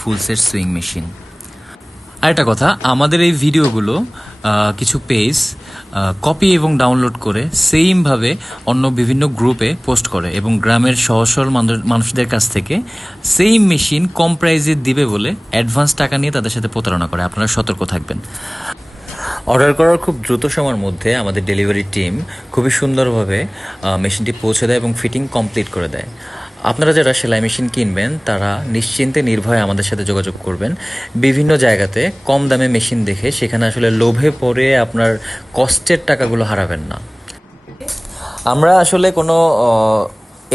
Full set sewing machine. আরেকটা কথা, আমাদের এই ভিডিওগুলো কিছু পেজ কপি এবং ডাউনলোড করে সেইমভাবে অন্য বিভিন্ন গ্রুপে পোস্ট করে এবং গ্রামের সহজ সরল মানুষদের কাছ থেকে সেম মেশিন কম প্রাইজে দিবে বলে অ্যাডভান্স টাকা নিয়ে তাদের সাথে প্রতারণা করে। আপনারা সতর্ক থাকবেন। অর্ডার করার খুব দ্রুত সময়ের মধ্যে আমাদের ডেলিভারি টিম খুবই সুন্দরভাবে মেশিনটি পৌঁছে দেয় এবং ফিটিং কমপ্লিট করে দেয়। আপনারা যারা সেলাই মেশিন কিনবেন, তারা নিশ্চিন্তে, নির্ভয়ে আমাদের সাথে যোগাযোগ করবেন। বিভিন্ন জায়গাতে কম দামে মেশিন দেখে সেখানে আসলে লোভে পড়ে আপনার কষ্টের টাকাগুলো হারাবেন না। আমরা আসলে কোনো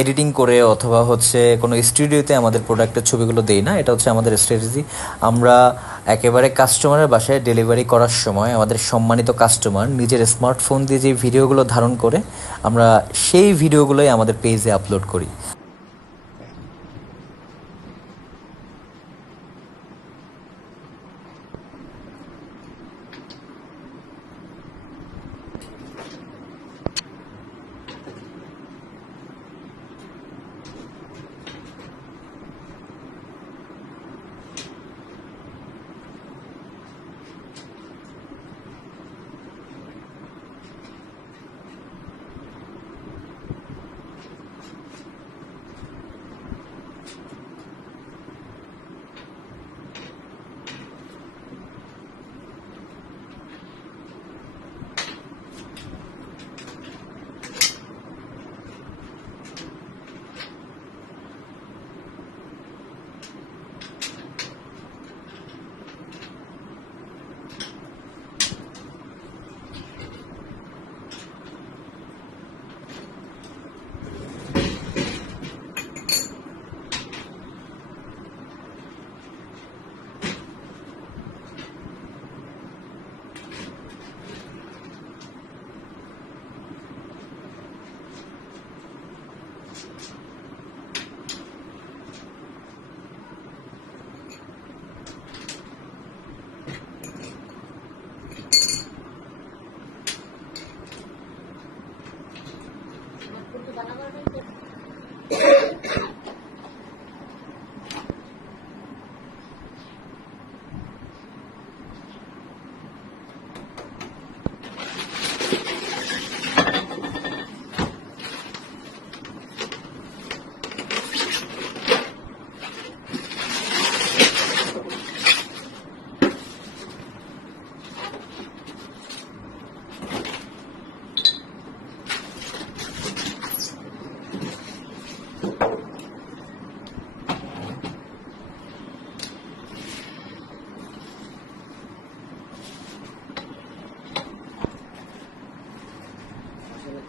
এডিটিং করে অথবা হচ্ছে কোনো স্টুডিওতে আমাদের প্রোডাক্টের ছবিগুলো দেই না, এটা হচ্ছে আমাদের স্ট্র্যাটেজি আমরা একেবারে কাস্টমারের বাসায় ডেলিভারি করার সময় আমাদের সম্মানিত কাস্টমার নিজের স্মার্টফোন দিয়ে যে ভিডিওগুলো ধারণ করে, আমরা সেই ভিডিওগুলোই আমাদের পেজে আপলোড করি। জানাবার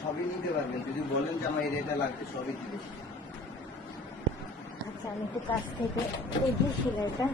সবই নিতে পারবেন যদি বলেন যে আমার এটা লাগবে সবই দিবে। আচ্ছা আমি একটু কাছ থেকে যে সেলাইটা